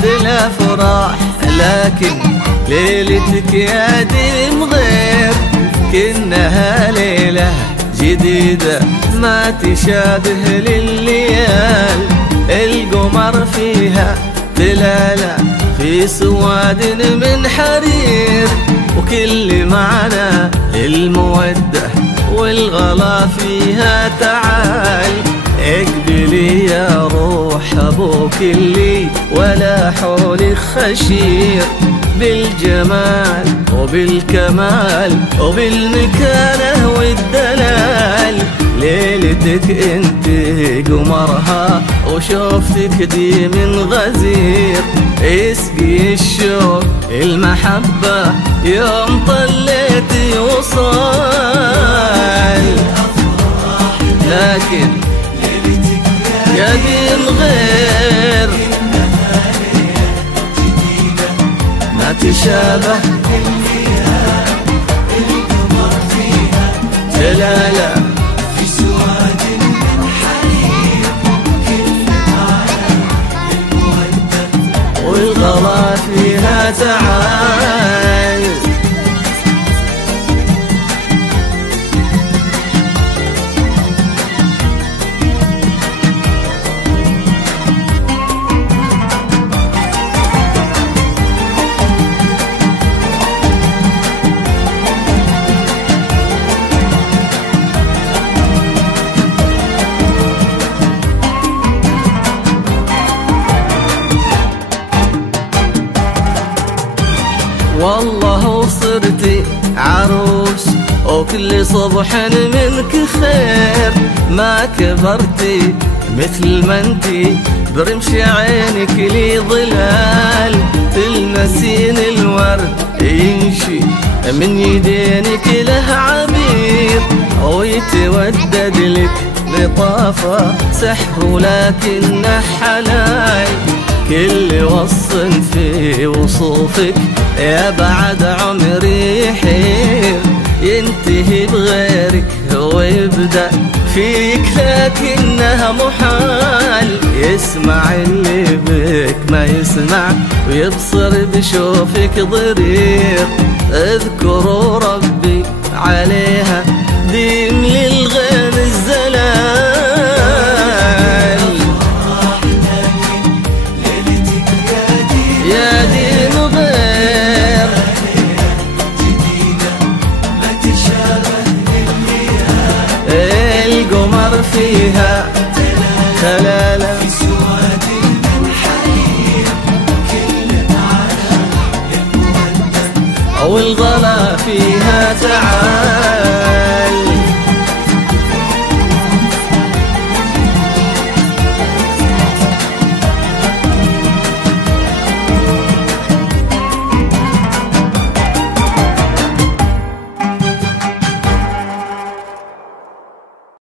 بعد الافراح، لكن ليلتك يا ديم غير، كأنها ليلة جديدة ما تشابه للليال. القمر فيها دلالة في سواد من حرير، وكل معنى للمودة والغلا فيها تعال. اقبلي يا روح ابوك اللي ولا حولك خشير، بالجمال وبالكمال وبالمكانة والدلال. ليلتك انت قمرها وشوفتك دي من غزير، اسقي الشوق المحبة يوم طليتي وصال. لكن يا دين غير ما تشابه دلالة في سواد حرير، كل معنى المودة والغلا فيها تعال. والله صرتي عروس وكل صبح منك خير، ما كبرتي مثل ما انتي برمش عينك لي ظلال. تلمسين الورد يمشي من يدينك له عبير، ويتودد لك لطافة سحر ولكنه حلال. كل وصف في وصوفك يا بعد عمري يحير، ينتهي بغيرك ويبدأ فيك لكنها محال. يسمع اللي بك ما يسمع ويبصر بشوفك ضرير، اذكروا ربي عليها ديم للغيم الزلال. يا دين غير ما تشابه للليال، القمر فيها دلالة في سواد حرير، كل معنى المودة والغلا فيها تعال.